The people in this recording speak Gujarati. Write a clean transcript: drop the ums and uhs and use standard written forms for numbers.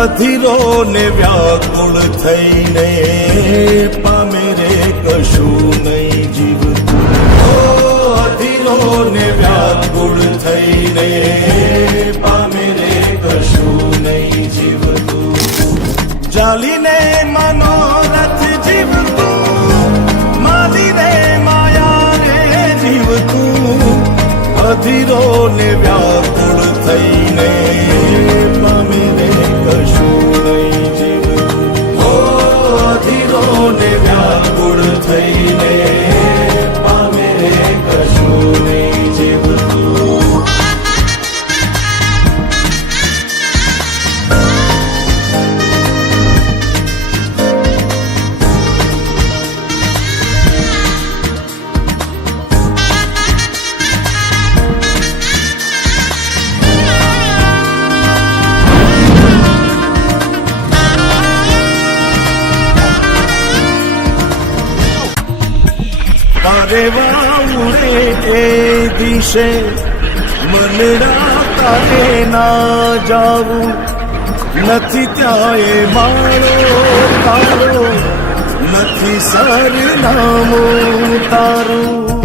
અધીરો ને વ્યાકુળ થઈને પામે રે કશું નહીં જીવતું. અધીરો ને વ્યાકુળ થઈને પામે રે કશું નહીં જીવતું. જાલીને મનોરથ જીવતું, માલીને માયા રે જીવતું. અધીરો ને વ્યાકુળ થઈને પામે રે કશું નહીં જીવતું. અધીરો ને વ્યાકુળ થઈને પામે રે કશું નહીં જીવતું. અરે વાઉડે એ દિશે મનડા તારે ના જાવું. નથી ત્યાં એ માળો તારો, નથી સરનામું તારું.